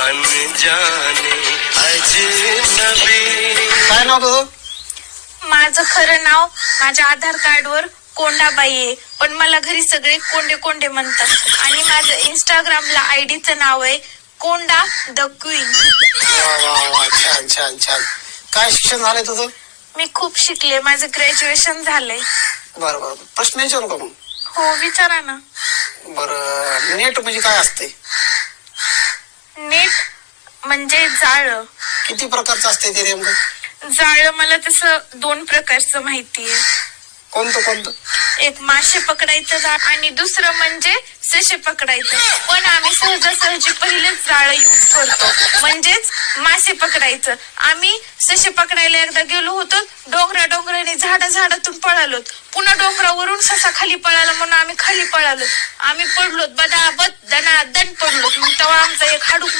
अनजाने अजनबी. काय नाव तुझं? माझं खरं नाव माझ्या आधार कार्डवर कोंडाबाई आहे, पण मला घरी सगळे कोंडे कोंडे म्हणतात. आणि माझं इंस्टाग्रामला आयडीचं नाव आहे कोंडा द क्वीन. वा वा वा, छान छान छान. काय शिक्षण झालंय तुझं? मी खूप शिकले, माझं ग्रॅज्युएशन झालंय. बरं बरं, प्रश्न विचारू का मग? हो विचारा ना. बरं, नेट म्हणजे काय असते? नेट म्हणजे जाळं. किती प्रकारचं असते ते नेमकं? जाळं मला तसं 2 प्रकारचं माहितीये. कोणतं कोणतं? एक मासे पकडायचं जाळ आणि दुसरं म्हणजे ससे पकडायचं. पण आम्ही सहजासहजी पहिलेच जाळं यूज करतो, म्हणजेच मासे पकडायचं. आम्ही ससे पकडायला एकदा गेलो होतो, डोंगराने झाडातून पळालो. पुन्हा डोंगरावरून ससा खाली पळाला म्हणून आम्ही खाली पळालो. आम्ही पडलो, बदाबद दनादन पडलो. मग तेव्हा आमचा एक हाडूक